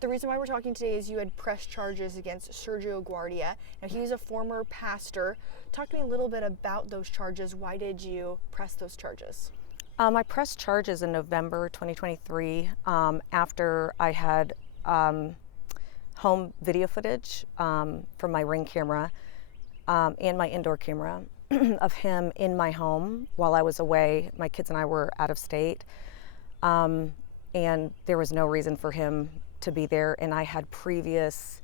The reason why we're talking today is you had pressed charges against Sergio Guardia. Now, he's a former pastor. Talk to me a little bit about those charges. Why did you press those charges? I pressed charges in November 2023 after I had home video footage from my Ring camera and my indoor camera of him in my home while I was away. My kids and I were out of state, and there was no reason for him to be there. And I had previous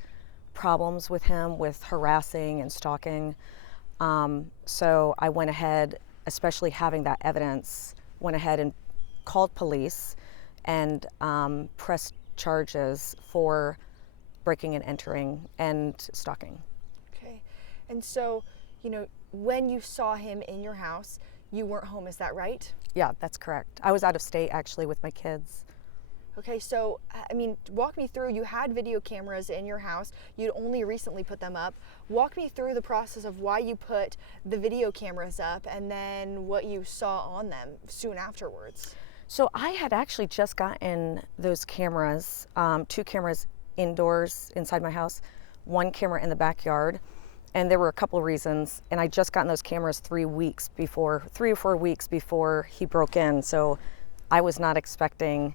problems with him with harassing and stalking. So I went ahead, especially having that evidence, went ahead and called police and pressed charges for breaking and entering and stalking. Okay. And so, you know, when you saw him in your house, you weren't home, is that right? Yeah, that's correct. I was out of state actually with my kids. Okay, so, I mean, walk me through, you had video cameras in your house, you'd only recently put them up. Walk me through the process of why you put the video cameras up and then what you saw on them soon afterwards. So I had actually just gotten those cameras, 2 cameras indoors inside my house, 1 camera in the backyard, and there were a couple of reasons, and I just gotten those cameras 3 or 4 weeks before he broke in, so I was not expecting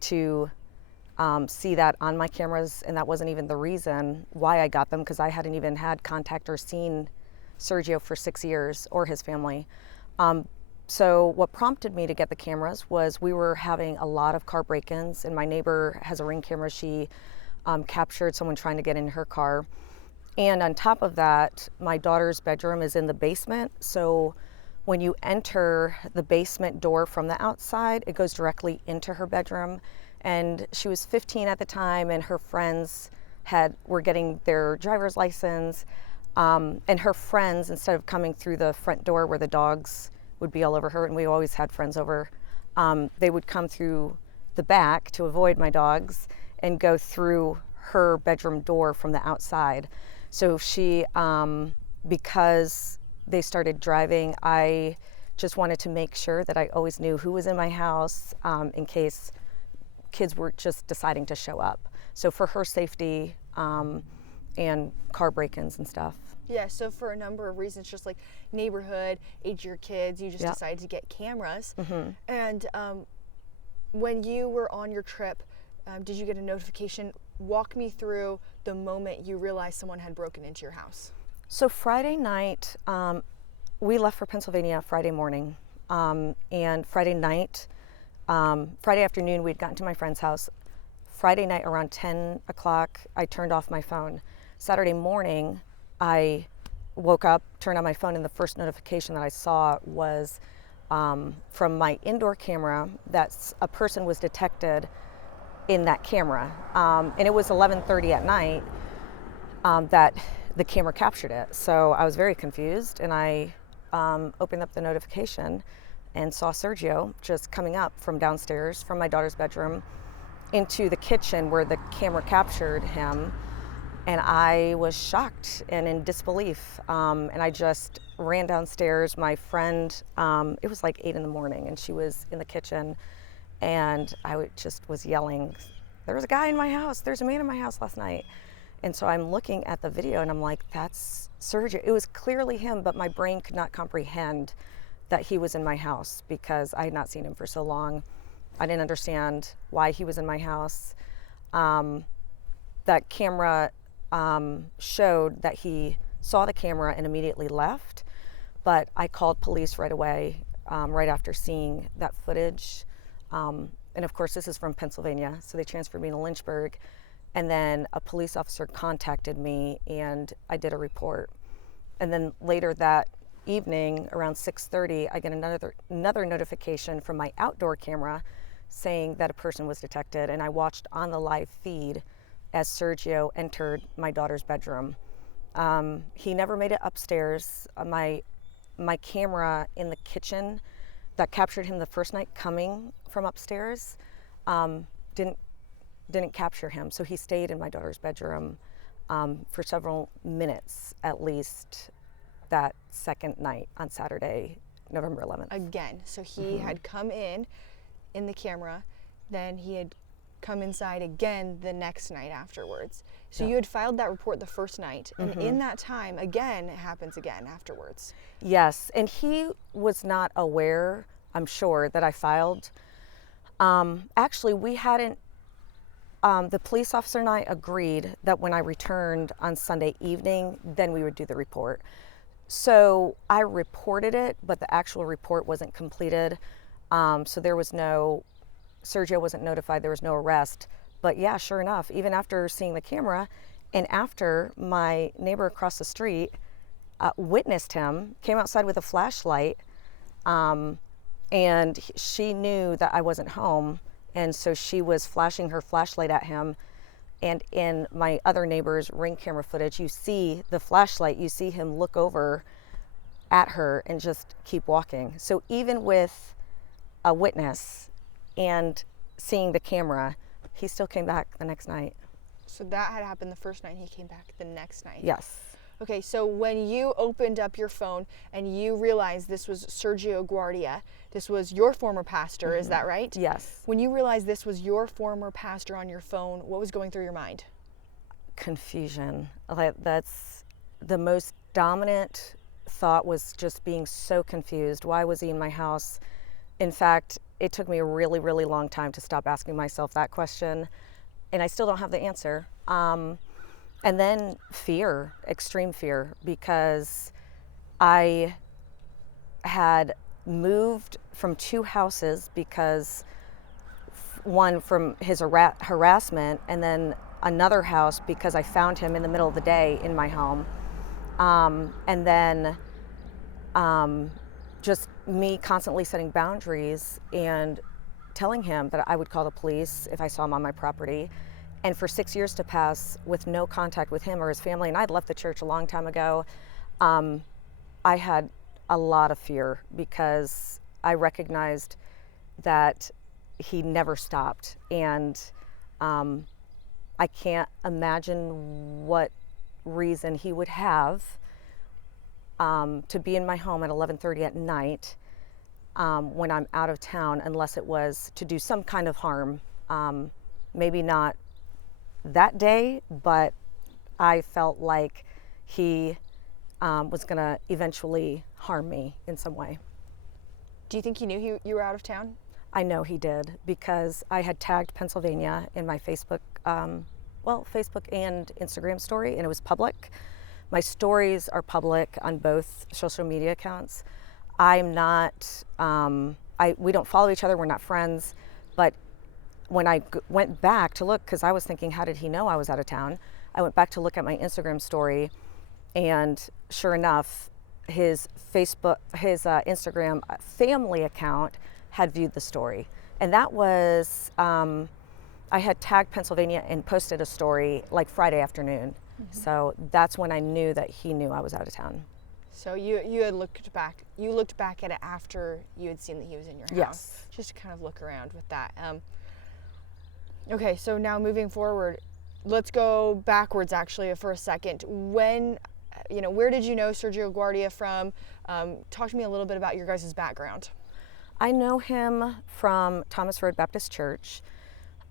to see that on my cameras, and that wasn't even the reason why I got them, because I hadn't even had contact or seen Sergio for 6 years or his family. So what prompted me to get the cameras was we were having a lot of car break-ins, and my neighbor has a Ring camera. She captured someone trying to get in her car. And on top of that, my daughter's bedroom is in the basement, so when you enter the basement door from the outside, it goes directly into her bedroom. And she was 15 at the time, and her friends were getting their driver's license. And her friends, instead of coming through the front door where the dogs would be all over her, and we always had friends over, they would come through the back to avoid my dogs and go through her bedroom door from the outside. So she, because they started driving, I just wanted to make sure that I always knew who was in my house in case kids were just deciding to show up. So for her safety and car break-ins and stuff. Yeah, so for a number of reasons, just like neighborhood, age of your kids, you just decided to get cameras. Mm-hmm. And when you were on your trip, did you get a notification? Walk me through the moment you realized someone had broken into your house. So Friday night, we left for Pennsylvania Friday morning, and Friday afternoon, we'd gotten to my friend's house. Friday night around 10 o'clock, I turned off my phone. Saturday morning, I woke up, turned on my phone, and the first notification that I saw was from my indoor camera that a person was detected in that camera. And it was 11:30 at night that the camera captured it. So I was very confused, and I opened up the notification and saw Sergio just coming up from downstairs from my daughter's bedroom into the kitchen where the camera captured him. And I was shocked and in disbelief. And I just ran downstairs. My friend, it was like 8 in the morning, and she was in the kitchen, and I just was yelling, "There was a guy in my house. There's a man in my house last night." And so I'm looking at the video, and I'm like, that's Sergio. It was clearly him, but my brain could not comprehend that he was in my house because I had not seen him for so long. I didn't understand why he was in my house. That camera showed that he saw the camera and immediately left, but I called police right away, right after seeing that footage. And of course, this is from Pennsylvania, so they transferred me to Lynchburg. And then a police officer contacted me, and I did a report. And then later that evening, around 6:30, I get another notification from my outdoor camera saying that a person was detected, and I watched on the live feed as Sergio entered my daughter's bedroom. He never made it upstairs. My camera in the kitchen that captured him the first night coming from upstairs didn't capture him, so he stayed in my daughter's bedroom for several minutes at least that second night on Saturday, November 11th. Again, so he had come in the camera, then he had come inside again the next night afterwards. So Yeah. you had filed that report the first night, and in that time, again, it happens again afterwards. Yes, and he was not aware, I'm sure, that I filed. Actually, we hadn't, the police officer and I agreed that when I returned on Sunday evening, then we would do the report. So I reported it, but the actual report wasn't completed. So there was no, Sergio wasn't notified, there was no arrest. But yeah, sure enough, even after seeing the camera and after my neighbor across the street witnessed him, came outside with a flashlight, and she knew that I wasn't home. And so she was flashing her flashlight at him. And in my other neighbor's Ring camera footage, you see the flashlight, you see him look over at her and just keep walking. So even with a witness and seeing the camera, he still came back the next night. So that had happened the first night, he came back the next night. Yes. Okay, so when you opened up your phone and you realized this was Sergio Guardia, this was your former pastor, is that right? Yes. When you realized this was your former pastor on your phone, what was going through your mind? Confusion. Like, that's the most dominant thought, was just being so confused. Why was he in my house? In fact, it took me a really, really long time to stop asking myself that question, and I still don't have the answer. And then fear, extreme fear, because I had moved from 2 houses because one from his harassment, and then another house because I found him in the middle of the day in my home. And then just me constantly setting boundaries and telling him that I would call the police if I saw him on my property. And for 6 years to pass with no contact with him or his family, and I'd left the church a long time ago, I had a lot of fear because I recognized that he never stopped. And I can't imagine what reason he would have to be in my home at 11:30 at night when I'm out of town, unless it was to do some kind of harm. Maybe not that day, but I felt like he was going to eventually harm me in some way. Do you think he knew you were out of town? I know he did, because I had tagged Pennsylvania in my Facebook, Facebook and Instagram story, and it was public. My stories are public on both social media accounts. I'm not, we don't follow each other, we're not friends, but when I went back to look, because I was thinking, how did he know I was out of town? I went back to look at my Instagram story, and sure enough, his Instagram family account had viewed the story. And that was, I had tagged Pennsylvania and posted a story like Friday afternoon. So that's when I knew that he knew I was out of town. So you had looked back at it after you had seen that he was in your house. Yes. Just to kind of look around with that. Okay, so now moving forward, let's go backwards actually for a second. When, where did you know Sergio Guardia from? Talk to me a little bit about your guys' background. I know him from Thomas Road Baptist Church.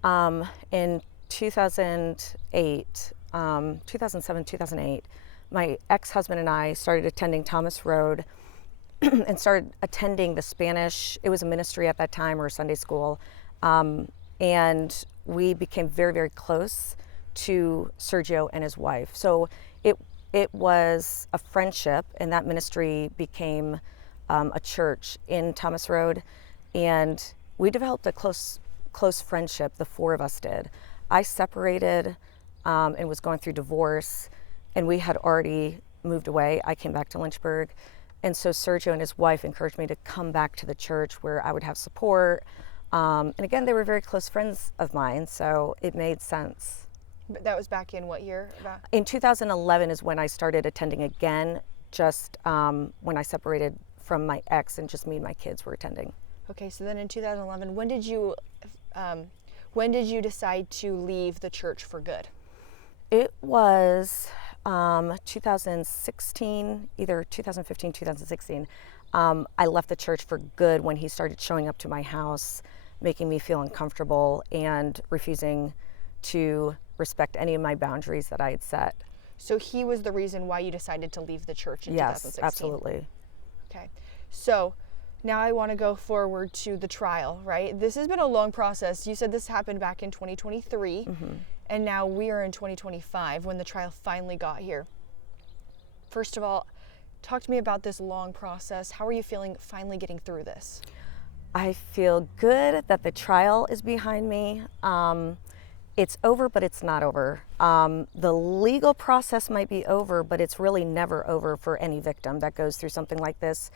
In 2008, 2007, 2008, my ex-husband and I started attending Thomas Road and started attending the Spanish, it was a ministry at that time, or a Sunday school. And we became very, very close to Sergio and his wife. So it was a friendship, and that ministry became a church in Thomas Road. And we developed a close friendship, the 4 of us did. I separated and was going through divorce, and we had already moved away. I came back to Lynchburg. And so Sergio and his wife encouraged me to come back to the church where I would have support. And again, they were very close friends of mine, so it made sense. But that was back in what year? In 2011 is when I started attending again, just when I separated from my ex and just me and my kids were attending. Okay, so then in 2011, when did you decide to leave the church for good? It was 2016, either 2015, 2016. I left the church for good when he started showing up to my house making me feel uncomfortable and refusing to respect any of my boundaries that I had set. So he was the reason why you decided to leave the church in Yes, 2016? absolutely. Okay. So now I want to go forward to the trial, right? This has been a long process. You said this happened back in 2023, and now we are in 2025 when the trial finally got here. First of all, talk to me about this long process. How are you feeling finally getting through this? I feel good that the trial is behind me. It's over, but it's not over. The legal process might be over, but it's really never over for any victim that goes through something like this.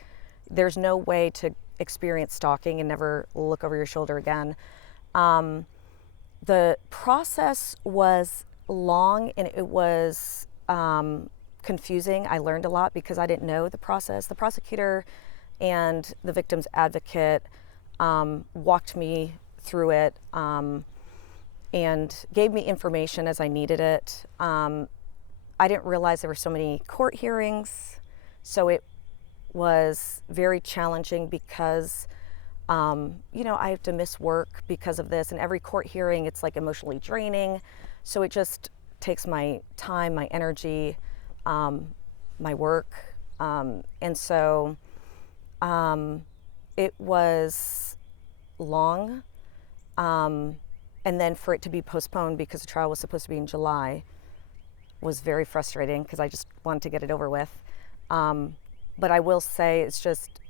There's no way to experience stalking and never look over your shoulder again. The process was long and it was confusing. I learned a lot because I didn't know the process. The prosecutor and the victim's advocate walked me through it and gave me information as I needed it. I didn't realize there were so many court hearings, so it was very challenging because I have to miss work because of this, and every court hearing it's like emotionally draining, so it just takes my time, my energy, my work, and so it was long, and then for it to be postponed because the trial was supposed to be in July was very frustrating because I just wanted to get it over with. But I will say it's just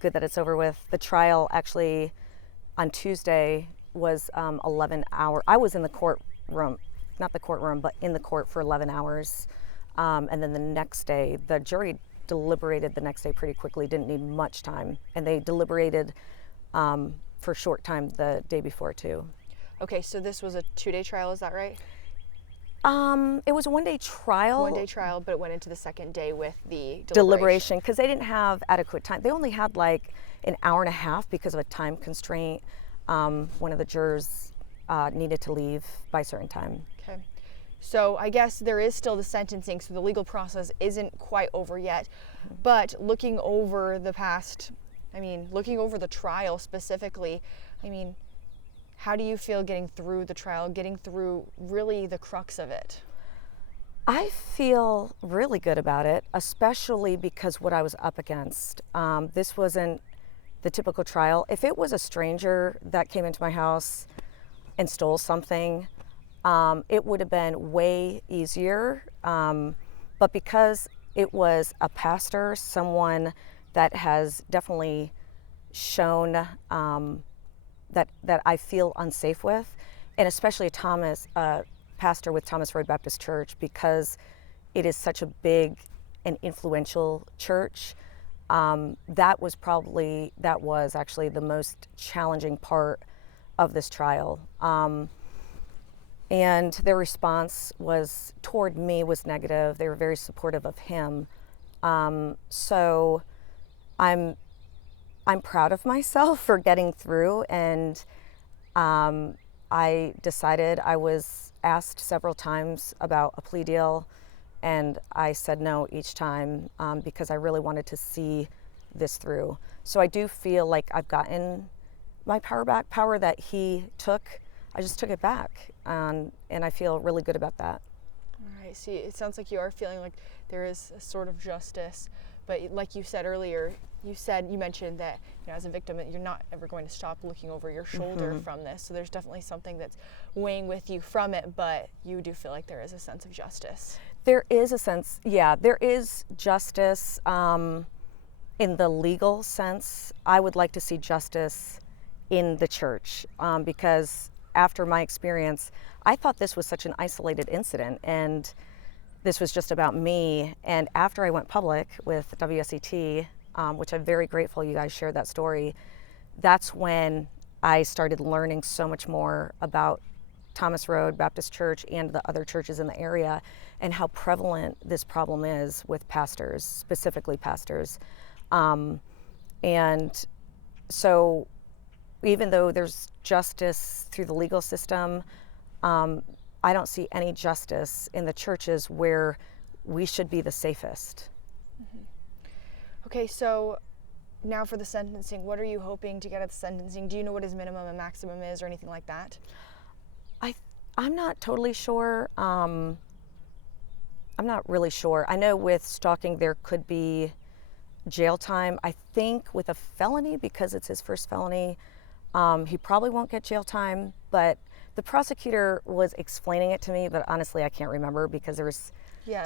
good that it's over with. The trial actually on Tuesday was 11 hours. I was in the courtroom, not the courtroom, but in the court for 11 hours. And then the next day, the jury deliberated the next day pretty quickly, didn't need much time. And they deliberated for a short time the day before too. Okay, so this was a 2-day trial, is that right? It was a 1-day trial. 1-day trial, but it went into the second day with the Deliberation, because they didn't have adequate time. They only had like an hour and a half because of a time constraint. One of the jurors needed to leave by a certain time. Okay. So I guess there is still the sentencing, so the legal process isn't quite over yet. But looking over the looking over the trial specifically, how do you feel getting through the trial, getting through really the crux of it? I feel really good about it, especially because what I was up against. This wasn't the typical trial. If it was a stranger that came into my house and stole something, it would have been way easier. But because it was a pastor, someone that has definitely shown that I feel unsafe with, and especially a pastor with Thomas Road Baptist Church, because it is such a big and influential church. That was actually the most challenging part of this trial. And their response toward me was negative. They were very supportive of him. So I'm proud of myself for getting through, and I decided, I was asked several times about a plea deal, and I said no each time because I really wanted to see this through. So I do feel like I've gotten my power back, power that he took. I just took it back, and I feel really good about that. All right. See, it sounds like you are feeling like there is a sort of justice, but like you said earlier, you mentioned that as a victim you're not ever going to stop looking over your shoulder from this. So there's definitely something that's weighing with you from it, but you do feel like there is a sense of justice. There is a sense, yeah, there is justice in the legal sense. I would like to see justice in the church because after my experience, I thought this was such an isolated incident and this was just about me. And after I went public with WSET, which I'm very grateful you guys shared that story, that's when I started learning so much more about Thomas Road Baptist Church and the other churches in the area and how prevalent this problem is with pastors, specifically pastors. And so even though there's justice through the legal system, I don't see any justice in the churches where we should be the safest. Okay, so now for the sentencing, what are you hoping to get at the sentencing? Do you know what his minimum and maximum is or anything like that? I'm not totally sure. I'm not really sure. I know with stalking there could be jail time. I think with a felony, because it's his first felony, he probably won't get jail time. But the prosecutor was explaining it to me, but honestly I can't remember because there was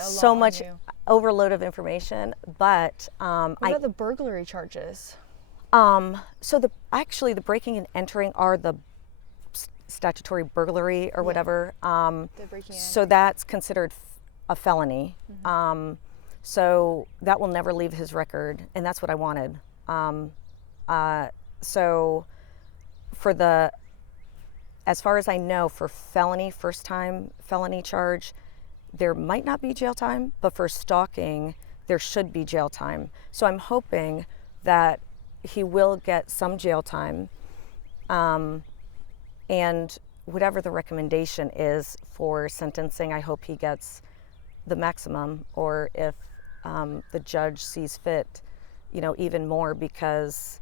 so much overload of information. But what about the burglary charges? So actually the breaking and entering are the statutory burglary or whatever. So that's considered a felony. So that will never leave his record, and that's what I wanted. So as far as I know, for felony, first time felony charge, there might not be jail time, but for stalking, there should be jail time. So I'm hoping that he will get some jail time. And whatever the recommendation is for sentencing, I hope he gets the maximum, or if the judge sees fit, even more, because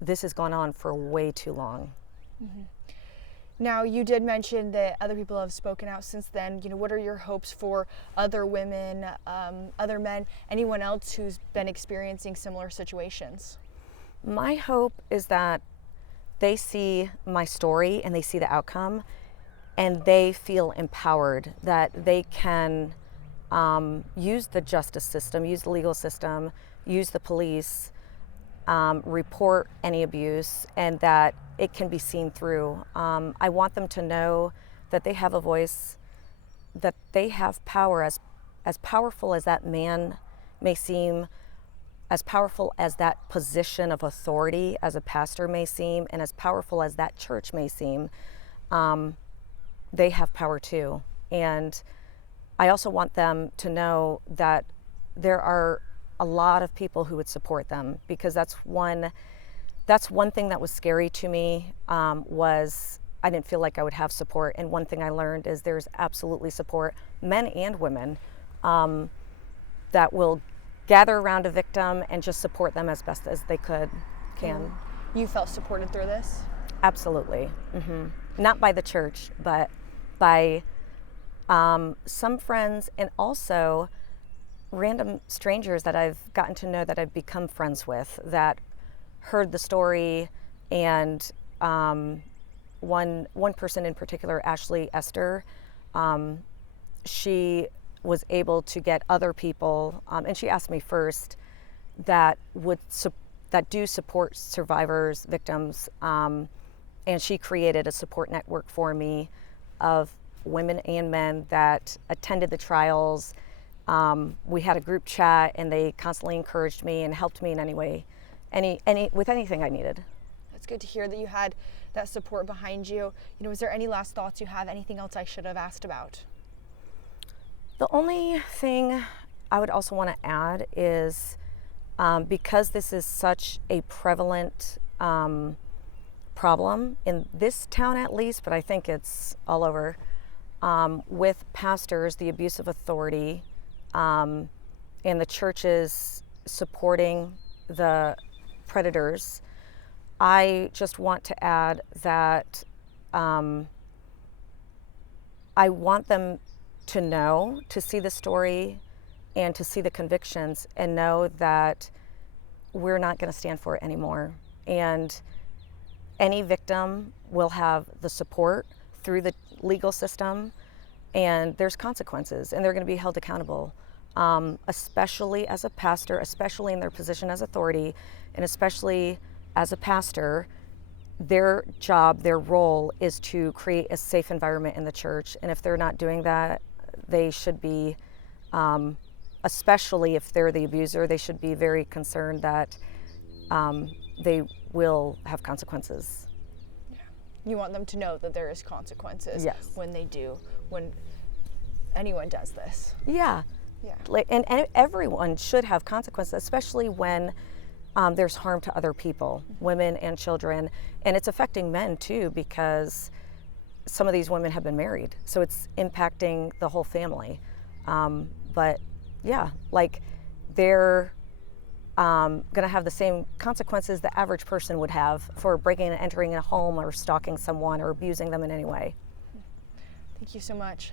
this has gone on for way too long. Now, you did mention that other people have spoken out since then. What are your hopes for other women, other men, anyone else who's been experiencing similar situations? My hope is that they see my story and they see the outcome and they feel empowered, that they can use the justice system, use the legal system, use the police, report any abuse, and that it can be seen through. I want them to know that they have a voice, that they have power, as powerful as that man may seem, as powerful as that position of authority as a pastor may seem, and as powerful as that church may seem, they have power too. And I also want them to know that there are a lot of people who would support them, because that's one thing that was scary to me, was I didn't feel like I would have support. And one thing I learned is there's absolutely support, men and women, that will gather around a victim and just support them as best as they can. You felt supported through this? Absolutely. Not by the church, but by some friends, and also random strangers that I've gotten to know, that I've become friends with, that heard the story. And one person in particular, Ashley Esther, she was able to get other people, and she asked me first, that do support survivors, victims, and she created a support network for me of women and men that attended the trials. We had a group chat, and they constantly encouraged me and helped me in any way, with anything I needed. That's good to hear that you had that support behind you. Is there any last thoughts you have? Anything else I should have asked about? The only thing I would also want to add is, because this is such a prevalent problem in this town at least, but I think it's all over, with pastors, the abuse of authority, and the churches supporting the predators, I just want to add that I want them to know, to see the story and to see the convictions, and know that we're not going to stand for it anymore. And any victim will have the support through the legal system, and there's consequences, and they're going to be held accountable, especially as a pastor, especially in their position as authority, and especially as a pastor. Their job, their role is to create a safe environment in the church, and if they're not doing that, they should be, especially if they're the abuser, they should be very concerned that they will have consequences. Yeah. You want them to know that there is consequences. Yes. When anyone does this. Yeah. And everyone should have consequences, especially when there's harm to other people, women and children. And it's affecting men too, because some of these women have been married, so it's impacting the whole family. But yeah, like going to have the same consequences the average person would have for breaking and entering a home or stalking someone or abusing them in any way. Thank you so much.